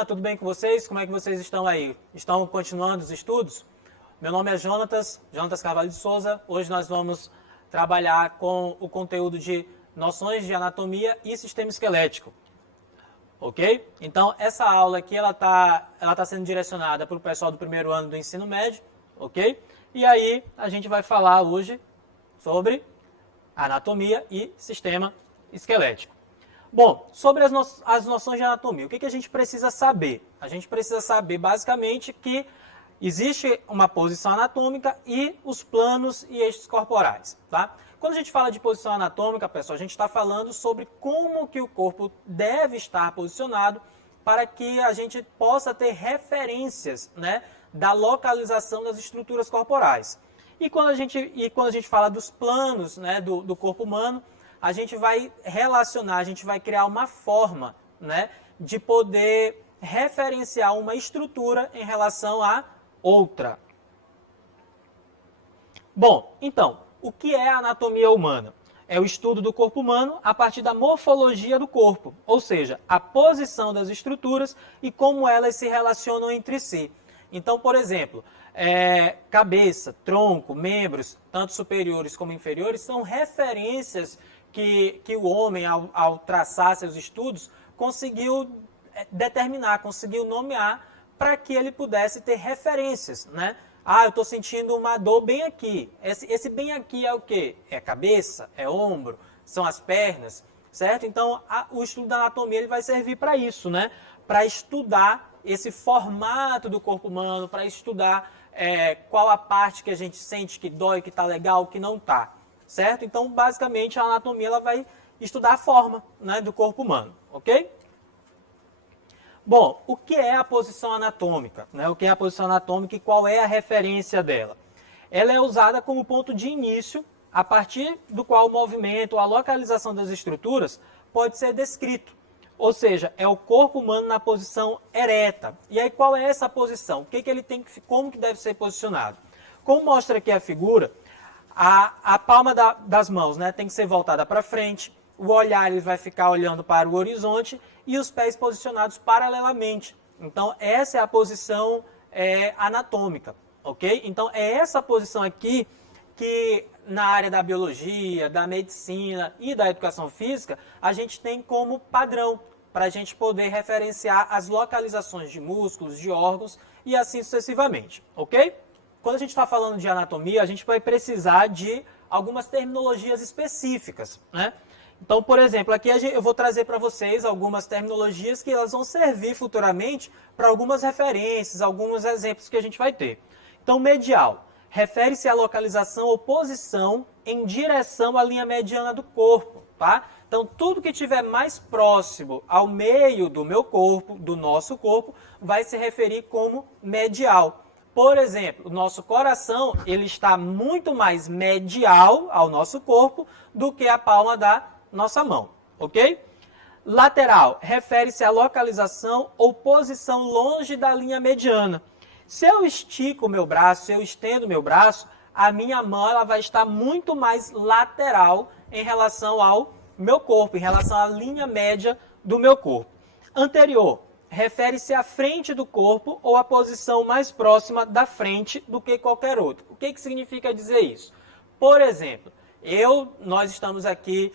turma, tudo bem com vocês? Como é que vocês estão aí? Estão continuando os estudos? Meu nome é Jonatas Carvalho de Souza. Hoje nós vamos trabalhar com o conteúdo de noções de anatomia e sistema esquelético. Ok? Então, essa aula aqui, ela tá sendo direcionada para o pessoal do primeiro ano do ensino médio, ok? E aí, a gente vai falar hoje sobre anatomia e sistema esquelético. Bom, sobre as noções de anatomia, o que a gente precisa saber? A gente precisa saber, basicamente, que existe uma posição anatômica e os planos e eixos corporais, tá? Quando a gente fala de posição anatômica, pessoal, a gente está falando sobre como que o corpo deve estar posicionado para que a gente possa ter referências, né, da localização das estruturas corporais. E quando a gente fala dos planos, né, do corpo humano, a gente vai relacionar, a gente vai criar uma forma, né, de poder referenciar uma estrutura em relação a outra. Bom, então, o que é a anatomia humana? É o estudo do corpo humano a partir da morfologia do corpo, ou seja, a posição das estruturas e como elas se relacionam entre si. Então, por exemplo, cabeça, tronco, membros, tanto superiores como inferiores, são referências que o homem, ao traçar seus estudos, conseguiu determinar, conseguiu nomear para que ele pudesse ter referências, né? Ah, eu estou sentindo uma dor bem aqui. Esse bem aqui é o quê? É a cabeça? É ombro? São as pernas? Certo? Então, o estudo da anatomia ele vai servir para isso, né? Para estudar esse formato do corpo humano, para estudar qual a parte que a gente sente que dói, que está legal, que não está. Certo? Então, basicamente, a anatomia ela vai estudar a forma, né, do corpo humano, ok? Bom, o que é a posição anatômica? Né? O que é a posição anatômica e qual é a referência dela? Ela é usada como ponto de início, a partir do qual o movimento ou a localização das estruturas pode ser descrito. Ou seja, é o corpo humano na posição ereta. E aí, qual é essa posição? Como que deve ser posicionado? Como mostra aqui a figura, a palma das mãos, né, tem que ser voltada para frente, o olhar ele vai ficar olhando para o horizonte e os pés posicionados paralelamente. Então, essa é a posição anatômica, ok? Então, é essa posição aqui que na área da biologia, da medicina e da educação física, a gente tem como padrão para a gente poder referenciar as localizações de músculos, de órgãos e assim sucessivamente, ok? Quando a gente está falando de anatomia, a gente vai precisar de algumas terminologias específicas, né? Então, por exemplo, aqui eu vou trazer para vocês algumas terminologias que elas vão servir futuramente para algumas referências, alguns exemplos que a gente vai ter. Então, medial refere-se à localização ou posição em direção à linha mediana do corpo, tá? Então, tudo que estiver mais próximo ao meio do meu corpo, do nosso corpo, vai se referir como medial. Por exemplo, o nosso coração ele está muito mais medial ao nosso corpo do que a palma da nossa mão, ok? Lateral refere-se à localização ou posição longe da linha mediana. Se eu estico o meu braço, se eu estendo o meu braço, a minha mão ela vai estar muito mais lateral em relação ao meu corpo, em relação à linha média do meu corpo. Anterior refere-se à frente do corpo ou à posição mais próxima da frente do que qualquer outra. O que significa dizer isso? Por exemplo, nós estamos aqui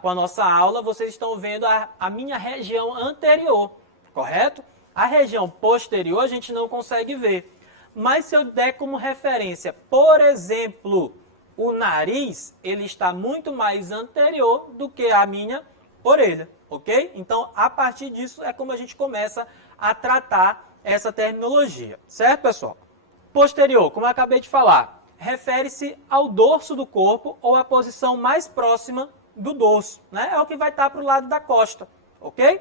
com a nossa aula, vocês estão vendo a minha região anterior, correto? A região posterior a gente não consegue ver. Mas se eu der como referência, por exemplo, o nariz, ele está muito mais anterior do que a minha orelha, ok? Então, a partir disso é como a gente começa a tratar essa terminologia, certo, pessoal? Posterior, como eu acabei de falar, refere-se ao dorso do corpo ou à posição mais próxima do dorso, né? É o que vai estar para o lado da costa, ok?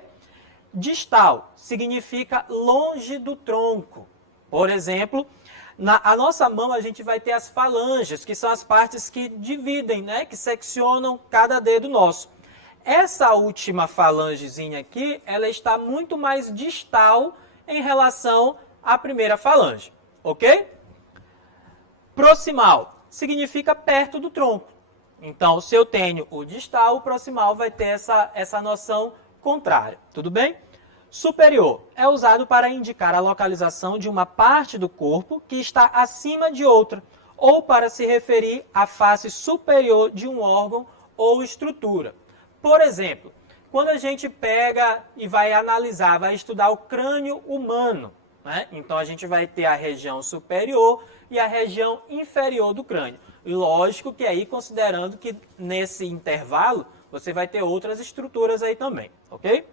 Distal significa longe do tronco. Por exemplo, a nossa mão a gente vai ter as falanges, que são as partes que dividem, né? Que seccionam cada dedo nosso. Essa última falangezinha aqui, ela está muito mais distal em relação à primeira falange, ok? Proximal significa perto do tronco. Então, se eu tenho o distal, o proximal vai ter essa noção contrária, tudo bem? Superior é usado para indicar a localização de uma parte do corpo que está acima de outra, ou para se referir à face superior de um órgão ou estrutura. Por exemplo, quando a gente pega e vai analisar, vai estudar o crânio humano, né? Então a gente vai ter a região superior e a região inferior do crânio. E lógico que aí, considerando que nesse intervalo, você vai ter outras estruturas aí também, ok?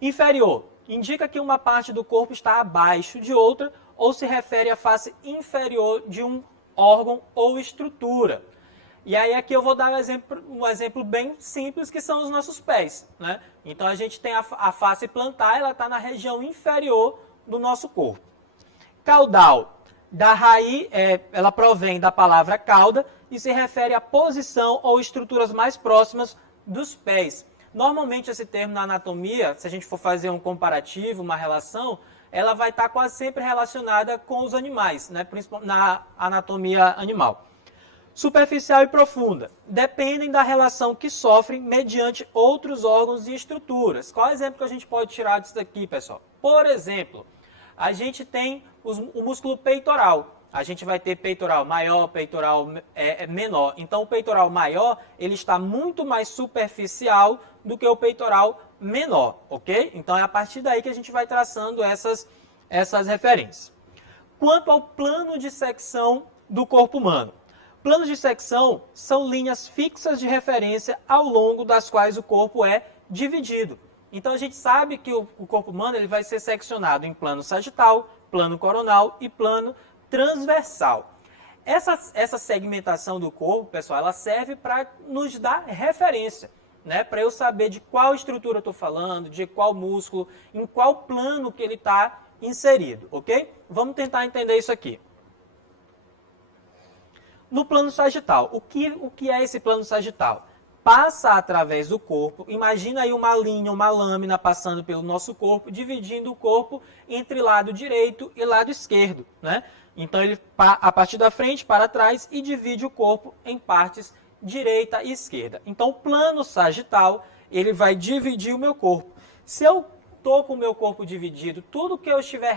Inferior indica que uma parte do corpo está abaixo de outra ou se refere à face inferior de um órgão ou estrutura. E aí aqui eu vou dar um exemplo bem simples, que são os nossos pés, né? Então a gente tem a face plantar, ela está na região inferior do nosso corpo. Caudal, da raiz, ela provém da palavra cauda e se refere à posição ou estruturas mais próximas dos pés. Normalmente esse termo na anatomia, se a gente for fazer um comparativo, uma relação, ela vai estar quase sempre relacionada com os animais, né? Principalmente na anatomia animal. Superficial e profunda dependem da relação que sofrem mediante outros órgãos e estruturas. Qual é o exemplo que a gente pode tirar disso daqui, pessoal? Por exemplo, a gente tem o músculo peitoral. A gente vai ter peitoral maior, peitoral menor. Então, o peitoral maior, ele está muito mais superficial do que o peitoral menor, ok? Então, é a partir daí que a gente vai traçando essas referências. Quanto ao plano de secção do corpo humano. Planos de secção são linhas fixas de referência ao longo das quais o corpo é dividido. Então, a gente sabe que o corpo humano ele vai ser seccionado em plano sagital, plano coronal e plano transversal. Essa segmentação do corpo, pessoal, ela serve para nos dar referência, né? Para eu saber de qual estrutura eu estou falando, de qual músculo, em qual plano que ele está inserido, ok? Vamos tentar entender isso aqui. No plano sagital, o que é esse plano sagital? Passa através do corpo, imagina aí uma linha, uma lâmina passando pelo nosso corpo, dividindo o corpo entre lado direito e lado esquerdo, né? Então ele, a partir da frente para trás, e divide o corpo em partes direita e esquerda. Então o plano sagital, ele vai dividir o meu corpo. Se eu estou com o meu corpo dividido, tudo que eu estiver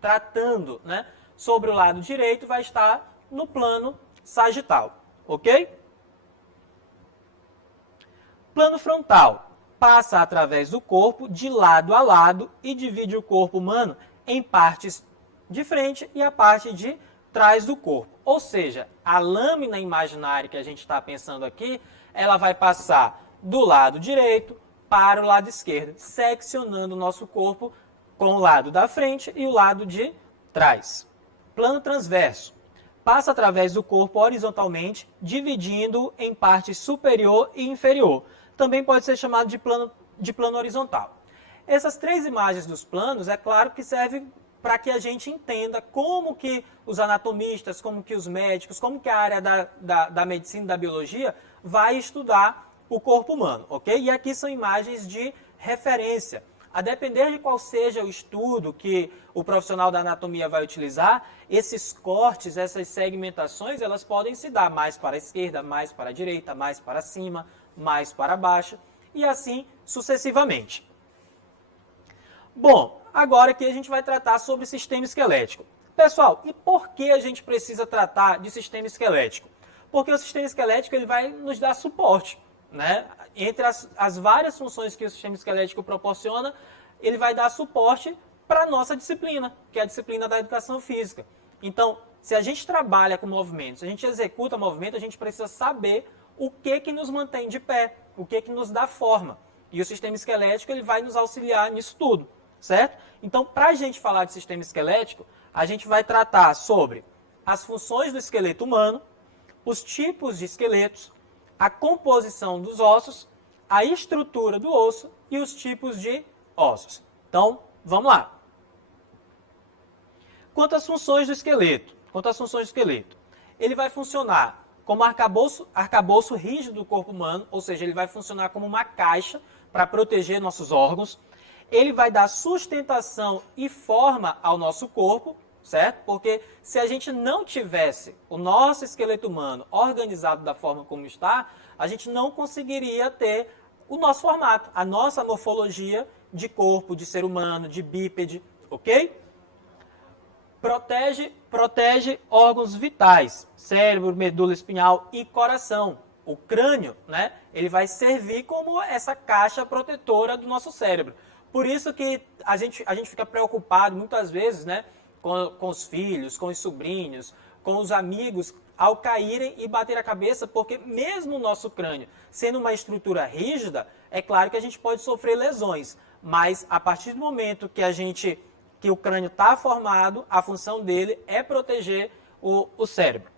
tratando, né, sobre o lado direito vai estar no plano sagital, ok? Plano frontal passa através do corpo de lado a lado e divide o corpo humano em partes de frente e a parte de trás do corpo. Ou seja, a lâmina imaginária que a gente está pensando aqui, ela vai passar do lado direito para o lado esquerdo, seccionando o nosso corpo com o lado da frente e o lado de trás. Plano transverso passa através do corpo horizontalmente, dividindo em parte superior e inferior. Também pode ser chamado de plano horizontal. Essas três imagens dos planos, é claro que servem para que a gente entenda como que os anatomistas, como que os médicos, como que a área da medicina e da biologia vai estudar o corpo humano, ok? E aqui são imagens de referência. A depender de qual seja o estudo que o profissional da anatomia vai utilizar, esses cortes, essas segmentações, elas podem se dar mais para a esquerda, mais para a direita, mais para cima, mais para baixo, e assim sucessivamente. Bom, agora aqui a gente vai tratar sobre sistema esquelético. Pessoal, e por que a gente precisa tratar de sistema esquelético? Porque o sistema esquelético ele vai nos dar suporte, né? Entre as várias funções que o sistema esquelético proporciona, ele vai dar suporte para a nossa disciplina, que é a disciplina da educação física. Então, se a gente trabalha com movimentos, se a gente executa movimento, a gente precisa saber o que nos mantém de pé, o que nos dá forma. E o sistema esquelético ele vai nos auxiliar nisso tudo, certo? Então, para a gente falar de sistema esquelético, a gente vai tratar sobre as funções do esqueleto humano, os tipos de esqueletos, a composição dos ossos, a estrutura do osso e os tipos de ossos. Então, vamos lá. Quanto às funções do esqueleto, ele vai funcionar como arcabouço rígido do corpo humano, ou seja, ele vai funcionar como uma caixa para proteger nossos órgãos. Ele vai dar sustentação e forma ao nosso corpo, certo? Porque se a gente não tivesse o nosso esqueleto humano organizado da forma como está, a gente não conseguiria ter o nosso formato, a nossa morfologia de corpo, de ser humano, de bípede, ok? Protege órgãos vitais, cérebro, medula espinhal e coração. O crânio, né, ele vai servir como essa caixa protetora do nosso cérebro. Por isso que a gente fica preocupado muitas vezes, né, com os filhos, com os sobrinhos, com os amigos, ao caírem e bater a cabeça, porque mesmo o nosso crânio sendo uma estrutura rígida, é claro que a gente pode sofrer lesões, mas a partir do momento que o crânio está formado, a função dele é proteger o cérebro.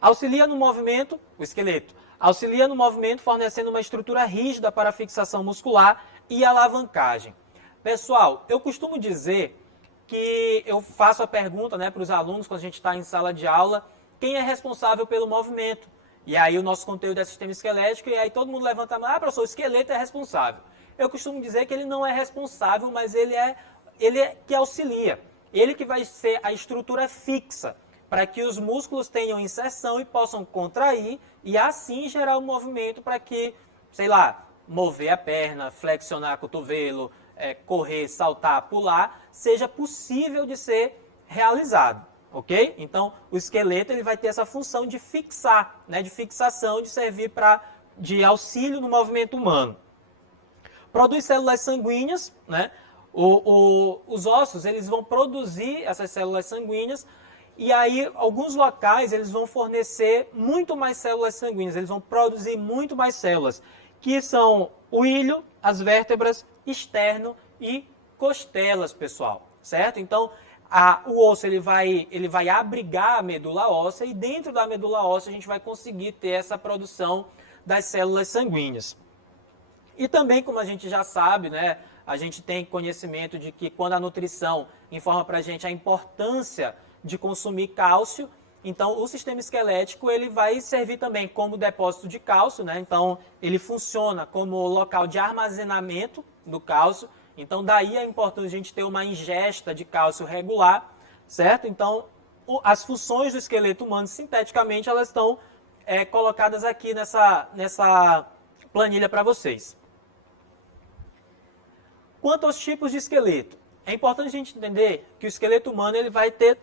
Auxilia no movimento, o esqueleto, auxilia no movimento fornecendo uma estrutura rígida para fixação muscular e alavancagem. Pessoal, eu costumo dizer que eu faço a pergunta, né, para os alunos quando a gente está em sala de aula, quem é responsável pelo movimento? E aí o nosso conteúdo é sistema esquelético e aí todo mundo levanta a mão, professor, o esqueleto é responsável. Eu costumo dizer que ele não é responsável, mas ele é que auxilia. Ele que vai ser a estrutura fixa, para que os músculos tenham inserção e possam contrair e assim gerar um movimento para que, sei lá, mover a perna, flexionar o cotovelo, correr, saltar, pular, seja possível de ser realizado, ok? Então, o esqueleto ele vai ter essa função de fixar, né, de fixação, de servir de auxílio no movimento humano. Produz células sanguíneas, né? Os ossos eles vão produzir essas células sanguíneas e aí alguns locais eles vão fornecer muito mais células sanguíneas, eles vão produzir muito mais células, que são o ilho, as vértebras, externo e costelas, pessoal, certo? Então, o osso ele vai abrigar a medula óssea e dentro da medula óssea a gente vai conseguir ter essa produção das células sanguíneas. E também, como a gente já sabe, né, a gente tem conhecimento de que quando a nutrição informa para a gente a importância de consumir cálcio, então o sistema esquelético ele vai servir também como depósito de cálcio, né? Então ele funciona como local de armazenamento do cálcio, então daí a importância de a gente ter uma ingesta de cálcio regular, certo? Então as funções do esqueleto humano sinteticamente elas estão colocadas aqui nessa planilha para vocês. Quanto aos tipos de esqueleto, é importante a gente entender que o esqueleto humano ele vai ter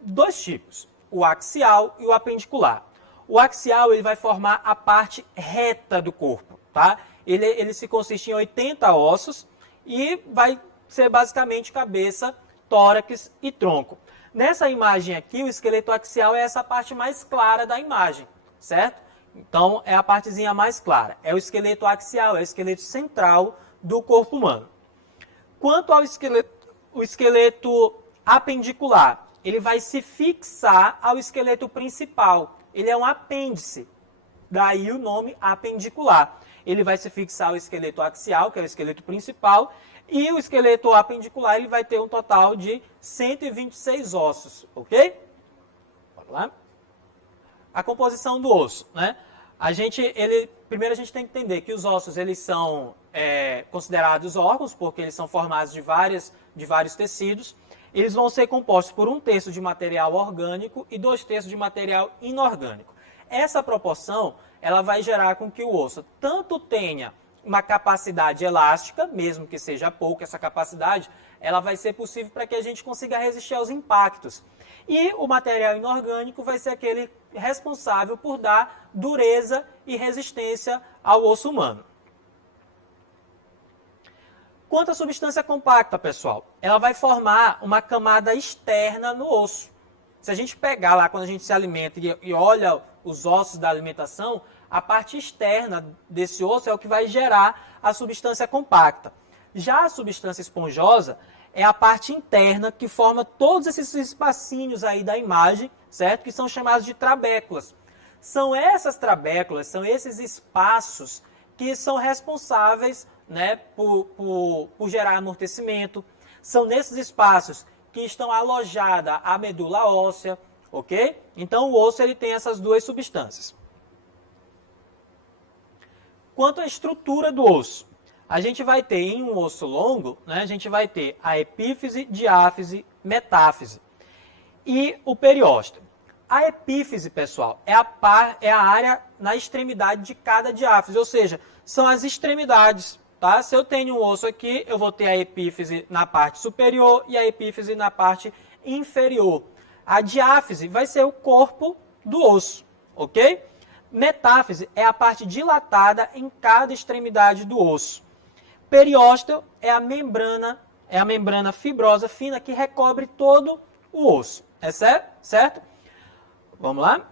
dois tipos, o axial e o apendicular. O axial ele vai formar a parte reta do corpo, tá? Ele se consiste em 80 ossos e vai ser basicamente cabeça, tórax e tronco. Nessa imagem aqui, o esqueleto axial é essa parte mais clara da imagem, certo? Então, é a partezinha mais clara. É o esqueleto axial, é o esqueleto central do corpo humano. Quanto ao esqueleto apendicular, ele vai se fixar ao esqueleto principal. Ele é um apêndice, daí o nome apendicular. Ele vai se fixar ao esqueleto axial, que é o esqueleto principal, e o esqueleto apendicular ele vai ter um total de 126 ossos, ok? Bora lá. A composição do osso, né? Primeiro a gente tem que entender que os ossos eles são considerados órgãos, porque eles são formados de vários tecidos. Eles vão ser compostos por 1/3 de material orgânico e 2/3 de material inorgânico. Essa proporção ela vai gerar com que o osso tanto tenha uma capacidade elástica, mesmo que seja pouca essa capacidade, ela vai ser possível para que a gente consiga resistir aos impactos. E o material inorgânico vai ser aquele responsável por dar dureza e resistência ao osso humano. Quanto à substância compacta, pessoal, ela vai formar uma camada externa no osso. Se a gente pegar lá quando a gente se alimenta e olha os ossos da alimentação, a parte externa desse osso é o que vai gerar a substância compacta. Já a substância esponjosa é a parte interna que forma todos esses espacinhos aí da imagem, certo? Que são chamados de trabéculas. São essas trabéculas, são esses espaços que são responsáveis, né, por gerar amortecimento. São nesses espaços que estão alojada a medula óssea, ok? Então o osso ele tem essas duas substâncias. Quanto à estrutura do osso, a gente vai ter em um osso longo, né, a gente vai ter a epífise, diáfise, metáfise e o periósteo. A epífise, pessoal, é a área na extremidade de cada diáfise, ou seja, são as extremidades. Tá? Se eu tenho um osso aqui, eu vou ter a epífise na parte superior e a epífise na parte inferior. A diáfise vai ser o corpo do osso, ok? Metáfise é a parte dilatada em cada extremidade do osso. Periósteo é a membrana fibrosa fina que recobre todo o osso. É certo? Vamos lá?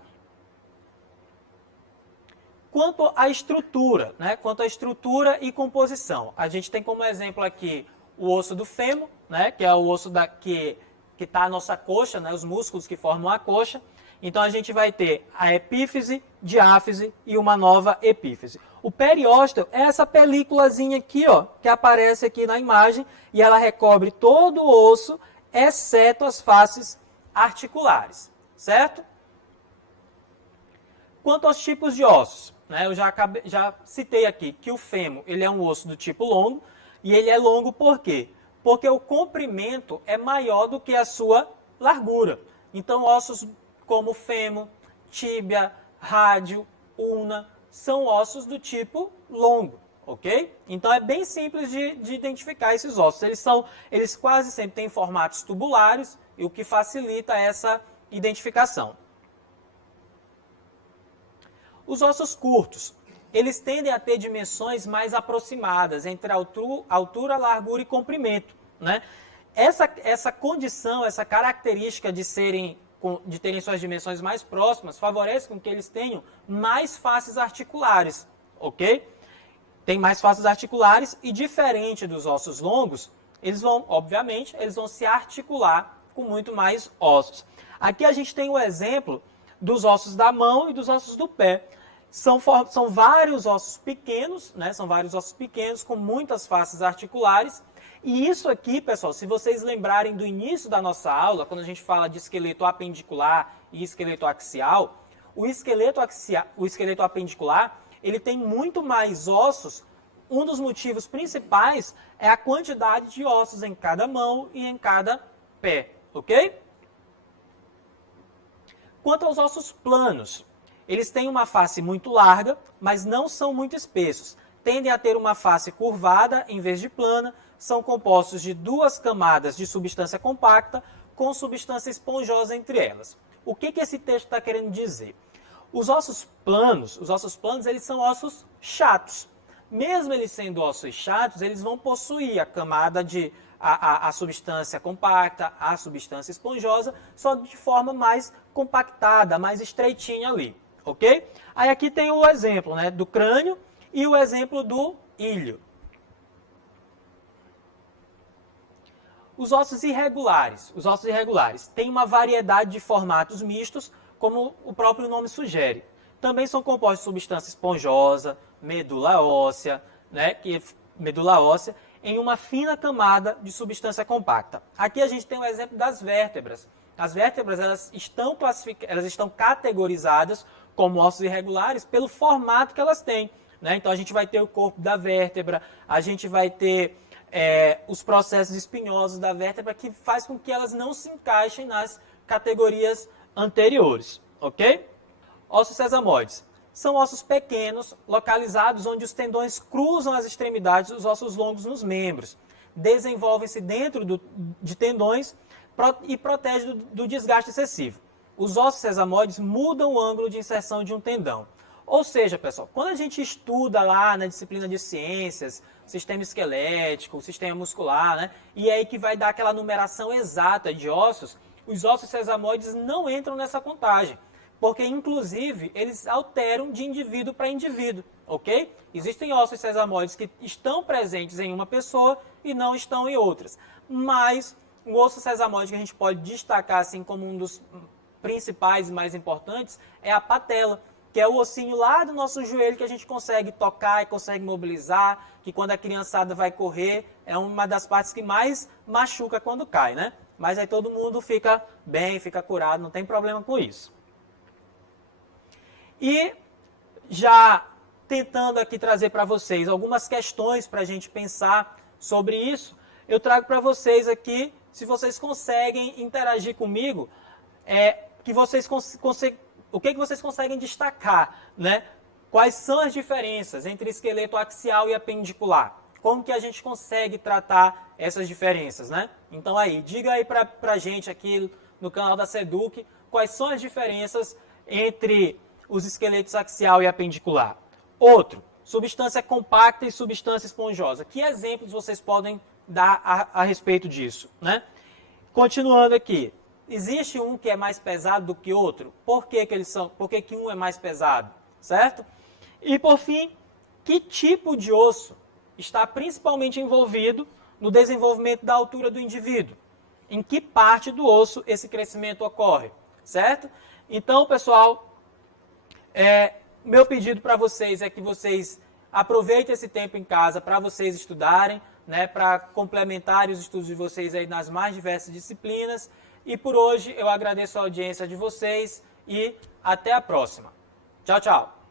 Quanto à estrutura, né? Quanto à estrutura e composição, a gente tem como exemplo aqui o osso do fêmur, né? Que é o osso que está a nossa coxa, né? Os músculos que formam a coxa. Então a gente vai ter a epífise, diáfise e uma nova epífise. O periósteo é essa películazinha aqui, ó, que aparece aqui na imagem e ela recobre todo o osso, exceto as faces articulares, certo? Quanto aos tipos de ossos, né, eu já citei aqui que o fêmur ele é um osso do tipo longo, e ele é longo por quê? Porque o comprimento é maior do que a sua largura. Então, ossos como fêmur, tíbia, rádio, ulna, são ossos do tipo longo, ok? Então, é bem simples de identificar esses ossos. Eles quase sempre têm formatos tubulares, e o que facilita essa identificação. Os ossos curtos, eles tendem a ter dimensões mais aproximadas entre altura, largura e comprimento, né? Essa condição, essa característica de terem suas dimensões mais próximas, favorece com que eles tenham mais faces articulares, ok? Tem mais faces articulares e, diferente dos ossos longos, obviamente, eles vão se articular com muito mais ossos. Aqui a gente tem o exemplo dos ossos da mão e dos ossos do pé. São vários ossos pequenos, né? São vários ossos pequenos com muitas faces articulares. E isso aqui, pessoal, se vocês lembrarem do início da nossa aula, quando a gente fala de esqueleto apendicular e esqueleto axial, o esqueleto apendicular, ele tem muito mais ossos. Um dos motivos principais é a quantidade de ossos em cada mão e em cada pé, ok? Quanto aos ossos planos, eles têm uma face muito larga, mas não são muito espessos. Tendem a ter uma face curvada em vez de plana, são compostos de duas camadas de substância compacta com substância esponjosa entre elas. O que esse texto está querendo dizer? Os ossos planos, eles são ossos chatos. Mesmo eles sendo ossos chatos, eles vão possuir a camada a substância compacta, a substância esponjosa, só de forma mais compactada, mais estreitinha ali, ok? Aí aqui tem o exemplo, né, do crânio e o exemplo do ilho. Os ossos irregulares têm uma variedade de formatos mistos, como o próprio nome sugere. Também são compostos de substância esponjosa, medula óssea, em uma fina camada de substância compacta. Aqui a gente tem um exemplo das vértebras. As vértebras elas estão categorizadas como ossos irregulares pelo formato que elas têm, né? Então a gente vai ter o corpo da vértebra, a gente vai ter os processos espinhosos da vértebra que faz com que elas não se encaixem nas categorias anteriores, ok? Ossos sesamoides. São ossos pequenos, localizados onde os tendões cruzam as extremidades dos ossos longos nos membros. Desenvolvem-se dentro de tendões e protegem do desgaste excessivo. Os ossos sesamoides mudam o ângulo de inserção de um tendão. Ou seja, pessoal, quando a gente estuda lá na disciplina de ciências, sistema esquelético, sistema muscular, né, e é aí que vai dar aquela numeração exata de ossos, os ossos sesamoides não entram nessa contagem. Porque, inclusive, eles alteram de indivíduo para indivíduo, ok? Existem ossos sesamoides que estão presentes em uma pessoa e não estão em outras. Mas um osso sesamoide que a gente pode destacar assim como um dos principais e mais importantes é a patela, que é o ossinho lá do nosso joelho que a gente consegue tocar e consegue mobilizar, que quando a criançada vai correr é uma das partes que mais machuca quando cai, né? Mas aí todo mundo fica bem, fica curado, não tem problema com isso. E já tentando aqui trazer para vocês algumas questões para a gente pensar sobre isso, eu trago para vocês aqui, se vocês conseguem interagir comigo, que vocês o que vocês conseguem destacar, né? Quais são as diferenças entre esqueleto axial e apendicular? Como que a gente consegue tratar essas diferenças, né? Então aí, diga aí pra gente aqui no canal da Seduc quais são as diferenças entre os esqueletos axial e apendicular. Outro, substância compacta e substância esponjosa. Que exemplos vocês podem dar a respeito disso, né? Continuando aqui, existe um que é mais pesado do que outro? Por que que um é mais pesado, certo? E por fim, que tipo de osso está principalmente envolvido no desenvolvimento da altura do indivíduo? Em que parte do osso esse crescimento ocorre, certo? Então, pessoal, meu pedido para vocês é que vocês aproveitem esse tempo em casa para vocês estudarem, né, para complementarem os estudos de vocês aí nas mais diversas disciplinas. E por hoje eu agradeço a audiência de vocês e até a próxima. Tchau, tchau.